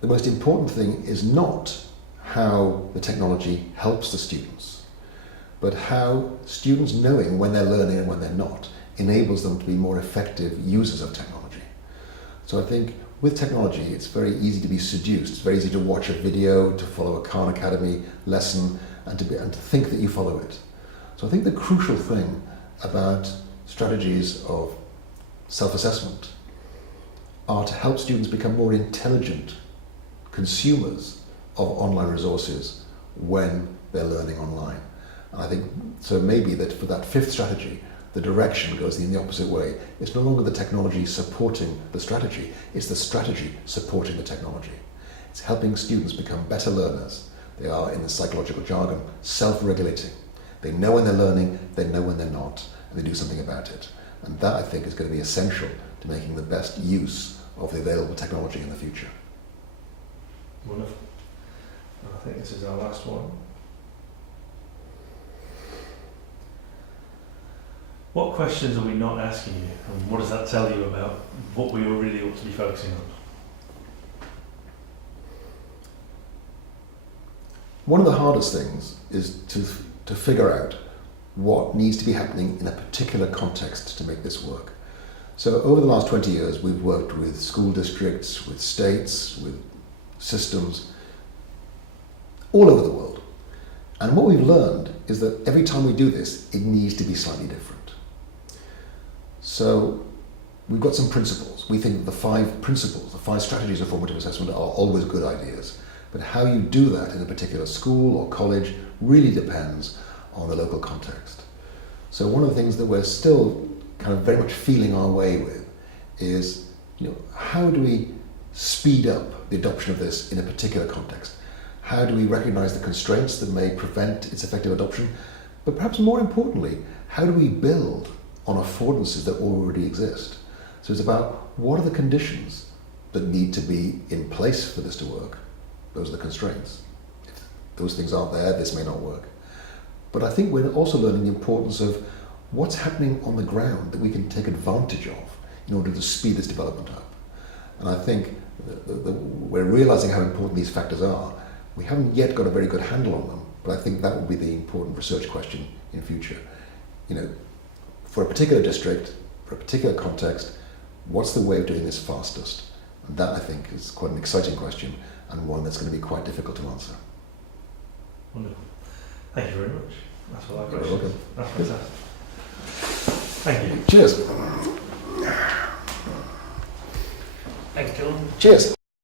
the most important thing is not how the technology helps the students, but how students knowing when they're learning and when they're not enables them to be more effective users of technology. So I think with technology, it's very easy to be seduced. It's very easy to watch a video, to follow a Khan Academy lesson, and to think that you follow it. So I think the crucial thing about strategies of self-assessment are to help students become more intelligent consumers of online resources when they're learning online. And I think so maybe that for that fifth strategy, the direction goes in the opposite way. It's no longer the technology supporting the strategy, it's the strategy supporting the technology. It's helping students become better learners. They are, in the psychological jargon, self-regulating. They know when they're learning, they know when they're not, and they do something about it. And that, I think, is going to be essential to making the best use of the available technology in the future. Wonderful. I think this is our last one. What questions are we not asking you, and what does that tell you about what we really ought to be focusing on? One of the hardest things is to figure out what needs to be happening in a particular context to make this work. So over the last 20 years, we've worked with school districts, with states, with systems all over the world. And what we've learned is that every time we do this, it needs to be slightly different. So we've got some principles. We think the 5 principles, the 5 strategies of formative assessment are always good ideas. But how you do that in a particular school or college really depends on the local context. So one of the things that we're still kind of very much feeling our way with is, how do we speed up the adoption of this in a particular context? How do we recognize the constraints that may prevent its effective adoption? But perhaps more importantly, how do we build on affordances that already exist? So it's about what are the conditions that need to be in place for this to work? Those are the constraints. If those things aren't there, this may not work. But I think we're also learning the importance of what's happening on the ground that we can take advantage of in order to speed this development up. And I think we're realizing how important these factors are. We haven't yet got a very good handle on them, but I think that will be the important research question in future. For a particular district, for a particular context, what's the way of doing this fastest? And that, I think, is quite an exciting question and one that's going to be quite difficult to answer. Wonderful. Thank you very much. That's all I've got. You're welcome. That's fantastic. Thank you. Cheers. Thanks, Dylan. Cheers.